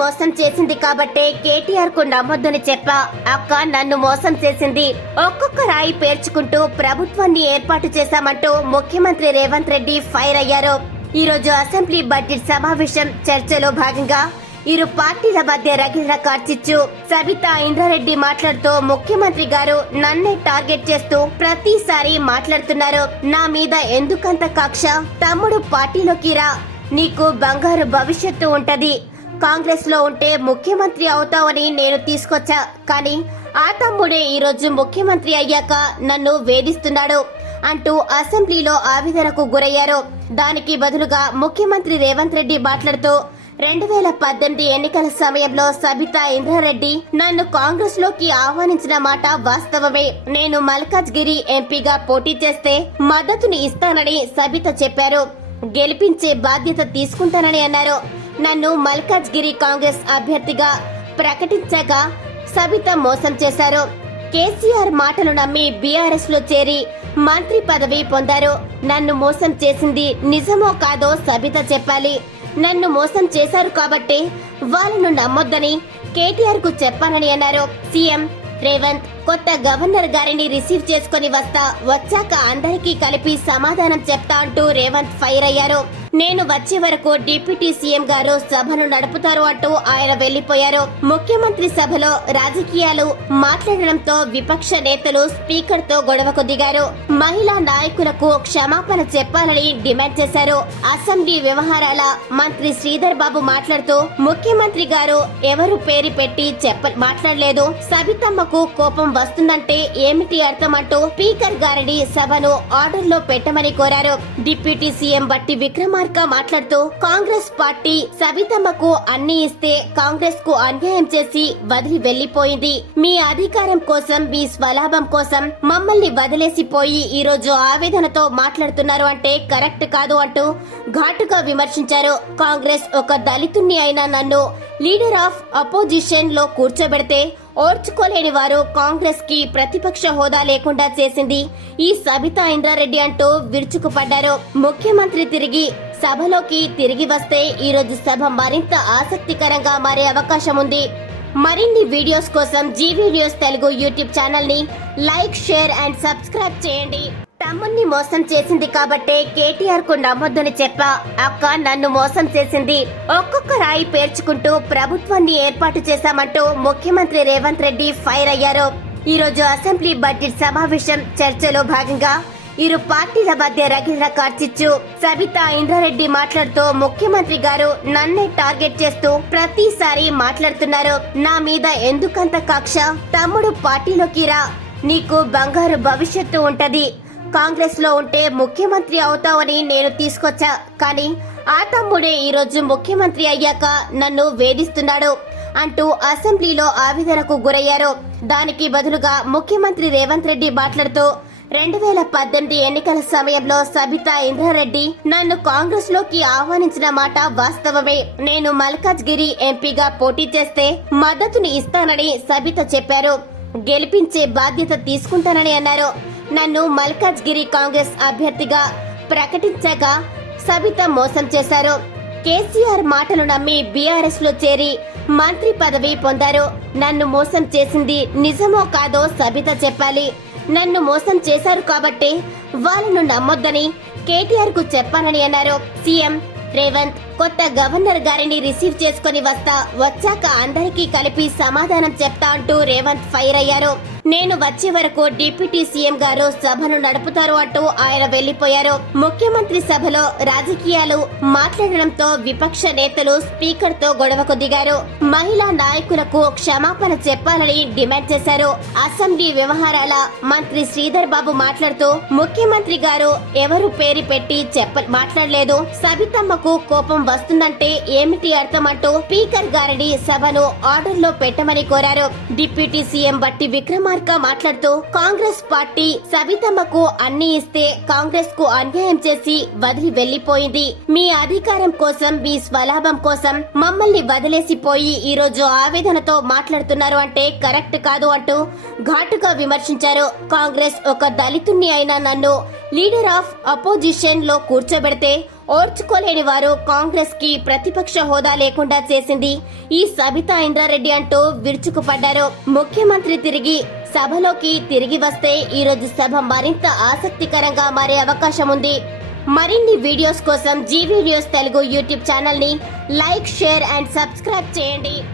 మోసం చేసింది కాబట్టే కేటీఆర్ కు నమ్మొద్దని చెప్పా. అక్క నన్ను మోసం చేసింది. ఒక్కొక్క రాయి పేర్చుకుంటూ ప్రభుత్వాన్ని ఏర్పాటు చేశామంటూ ముఖ్యమంత్రి రేవంత్ రెడ్డి ఫైర్ అయ్యారు. ఈ రోజు అసెంబ్లీ బడ్జెట్ సమావేశం చర్చలో భాగంగా ఇరు పార్టీల మధ్య రగిలిన కార్చిచ్చు. సబితా ఇంద్రారెడ్డి మాట్లాడుతూ ముఖ్యమంత్రి గారు నన్నే టార్గెట్ చేస్తూ ప్రతిసారి మాట్లాడుతున్నారు. నా మీద ఎందుకంత కక్ష? తమ్ముడు పార్టీలోకి రా, నీకు బంగారు భవిష్యత్తు ఉంటది. కాంగ్రెస్ లో ఉంటే ముఖ్యమంత్రి అవుతావని నేను తీసుకొచ్చా. కానీ ఆ తమ్ముడే ఈ రోజు ముఖ్యమంత్రి అయ్యాక నన్ను వేధిస్తున్నాడు అంటూ అసెంబ్లీలో ఆవేదనకు గురయ్యారు. దానికి బదులుగా ముఖ్యమంత్రి రేవంత్ రెడ్డి మాట్లాడుతూ 2018 ఎన్నికల సమయంలో సబితా ఇంద్రారెడ్డి నన్ను కాంగ్రెస్ లోకి ఆహ్వానించిన మాట వాస్తవమే. నేను మల్కాజ్గిరి ఎంపీగా పోటీ చేస్తే మద్దతుని ఇస్తానని సబిత చెప్పారు. గెలిపించే బాధ్యత తీసుకుంటానని అన్నారు. నన్ను మల్కాజ్గిరి కాంగ్రెస్ అభ్యర్థిగా ప్రకటించాక సబిత మోసం చేశారు. కేసీఆర్ మాటలు నమ్మి బీఆర్ఎస్ లో చేరి మంత్రి పదవి పొందారు. నన్ను మోసం చేసింది నిజమో కాదో సబిత చెప్పాలి. నన్ను మోసం చేశారు కాబట్టి వాళ్ళను నమ్మొద్దని కేటీఆర్ కు చెప్పానని అన్నారు. సీఎం రేవంత్ కొత్త గవర్నర్ గారిని రిసీవ్ చేసుకుని వచ్చాక అందరికీ కలిపి సమాధానం చెప్తా అంటూ రేవంత్ ఫైర్ అయ్యారు. నేను వచ్చే వరకు డిప్యూటీ సీఎం గారు సభను నడుపుతారు అంటూ ఆయన వెళ్లిపోయారు. ముఖ్యమంత్రి సభలో రాజకీయాలు మాట్లాడడంతో విపక్ష నేతలు స్పీకర్ తో గొడవకు దిగారు. మహిళా నాయకులకు క్షమాపణ చెప్పాలని డిమాండ్ చేశారు. అసెంబ్లీ వ్యవహారాల మంత్రి శ్రీధర్ బాబు మాట్లాడుతూ ముఖ్యమంత్రి గారు ఎవరు పేరు పెట్టి మాట్లాడలేదు. సబితమ్మకు కోపం వస్తుందంటే ఏమిటి అర్థం అంటూ స్పీకర్ గారిని సభను ఆర్డర్ లో పెట్టమని కోరారు. డిప్యూటీ సీఎం బట్టి విక్రమార్క మాట్లాడుతూ కాంగ్రెస్ పార్టీ సబితమ్మకు అన్ని ఇస్తే కాంగ్రెస్ కు అన్యాయం చేసి వదిలి వెళ్లిపోయింది. మీ అధికారం కోసం మీ స్వలాభం కోసం మమ్మల్ని వదిలేసిపోయి ఈ రోజు ఆవేదనతో మాట్లాడుతున్నారు అంటే కరెక్ట్ కాదు అంటూ ఘాటుగా విమర్శించారు. కాంగ్రెస్ ఒక దళితుణ్ణి అయిన నన్ను లీడర్ ఆఫ్ అపోజిషన్ లో కూర్చోబెడితే ఓర్చుకోలేని వారు కాంగ్రెస్ కి ప్రతిపక్ష హోదా లేకుండా చేసింది ఈ సబితా ఇంద్రారెడ్డి అంటూ విరుచుకుపడ్డారు. ముఖ్యమంత్రి తిరిగి వస్తే ఈ రోజు సభ మరింత ఆసక్తికరంగా మారే అవకాశం ఉంది. మరిన్ని వీడియోస్ కోసం GV news Telugu YouTube channel ని లైక్, షేర్ అండ్ సబ్స్క్రైబ్ చేయండి. తమ్ముణ్ణి మోసం చేసింది కాబట్టే కేటీఆర్ కు నమ్మొద్దని చెప్పా. అక్క నన్ను మోసం చేసింది. ఒక్కొక్క రాయి పేర్చుకుంటూ ప్రభుత్వాన్ని ఏర్పాటు చేశామంటూ ముఖ్యమంత్రి రేవంత్ రెడ్డి ఫైర్ అయ్యారు. ఈ రోజు అసెంబ్లీ బడ్జెట్ సమావేశం చర్చలో భాగంగా ఇరు పార్టీల మధ్య రగిలిన కార్చిచ్చు. సబితా ఇంద్రారెడ్డి మాట్లాడుతూ ముఖ్యమంత్రి గారు నన్నే టార్గెట్ చేస్తూ ప్రతిసారి మాట్లాడుతున్నారు. నా మీద ఎందుకంత కక్ష? తమ్ముడు పార్టీలోకి రా, నీకు బంగారు భవిష్యత్తు ఉంటది. కాంగ్రెస్ లో ఉంటే ముఖ్యమంత్రి అవుతావని నేను తీసుకొచ్చా. కానీ ఆ తమ్ముడే ఈ రోజు ముఖ్యమంత్రి అయ్యాక నన్ను వేధిస్తున్నాడు అంటూ అసెంబ్లీలో ఆవేదనకు గురయ్యారు. దానికి బదులుగా ముఖ్యమంత్రి రేవంత్ రెడ్డి మాట్లాడుతూ 2018 ఎన్నికల సమయంలో సబితా ఇంద్రారెడ్డి నన్ను కాంగ్రెస్ లోకి ఆహ్వానించిన మాట వాస్తవమే. నేను మల్కాజ్గిరి ఎంపీగా పోటీ చేస్తే మద్దతుని ఇస్తానని సబిత చెప్పారు. గెలిపించే బాధ్యత తీసుకుంటానని అన్నారు. నన్ను మల్కాజ్గిరి కాంగ్రెస్ అభ్యర్థిగా ప్రకటించాక సబిత మోసం చేశారు. కేసీఆర్ మాటలు నమ్మి బీఆర్ఎస్ లో చేరి మంత్రి పదవి పొందారు. నన్ను మోసం చేసింది నిజమో కాదో సబిత చెప్పాలి. నన్ను మోసం చేశారు కాబట్టి వాళ్ళను నమ్మొద్దని కేటీఆర్ కు చెప్పానని అన్నారు. సీఎం రేవంత్ కొత్త గవర్నర్ గారిని రిసీవ్ చేసుకుని వచ్చాక అందరికీ కలిపి సమాధానం చెప్తా అంటూ రేవంత్ ఫైర్ అయ్యారు. నేను వచ్చే వరకు డిప్యూటీ సీఎం గారు సభను నడుపుతారు అంటూ ఆయన వెళ్లిపోయారు. ముఖ్యమంత్రి సభలో రాజకీయాలు మాట్లాడడంతో విపక్ష నేతలు స్పీకర్ తో గొడవకు దిగారు. మహిళా నాయకులకు క్షమాపణ చెప్పాలని డిమాండ్ చేశారు. అసెంబ్లీ వ్యవహారాల మంత్రి శ్రీధర్ బాబు మాట్లాడుతూ ముఖ్యమంత్రి గారు ఎవరు పేరు పెట్టి మాట్లాడలేదు. సబితమ్మకు కోపం వస్తుందంటే ఏమిటి అర్థం అంటూ స్పీకర్ గారిని సభను ఆర్డర్ లో పెట్టమని కోరారు. డిప్యూటీ సీఎం బట్టి విక్రమార్క మాట్లాడుతూ కాంగ్రెస్ పార్టీ సబితమ్మకు అన్ని ఇస్తే కాంగ్రెస్ కు అన్యాయం చేసి వదిలి వెళ్లిపోయింది. మీ అధికారం కోసం మీ స్వలాభం కోసం మమ్మల్ని వదిలేసిపోయి ఈ రోజు ఆవేదనతో మాట్లాడుతున్నారు అంటే కరెక్ట్ కాదు అంటూ ఘాటుగా విమర్శించారు. కాంగ్రెస్ ఒక దళితుణ్ణి అయిన నన్ను లీడర్ ఆఫ్ అపోజిషన్ లో కూర్చోబెడితే ఓర్చుకోలేని వారు కాంగ్రెస్ కి ప్రతిపక్ష హోదా లేకుండా చేసింది ఈ సబితా ఇంద్రారెడ్డి అంటూ విరుచుకుపడ్డారు. ముఖ్యమంత్రి సభలోకి తిరిగి వస్తే ఈ రోజు సభ మరింత ఆసక్తికరంగా మారే అవకాశం ఉంది. మరిన్ని వీడియోస్ కోసం GV news Telugu YouTube channel ని లైక్, షేర్ అండ్ సబ్స్క్రైబ్ చేయండి.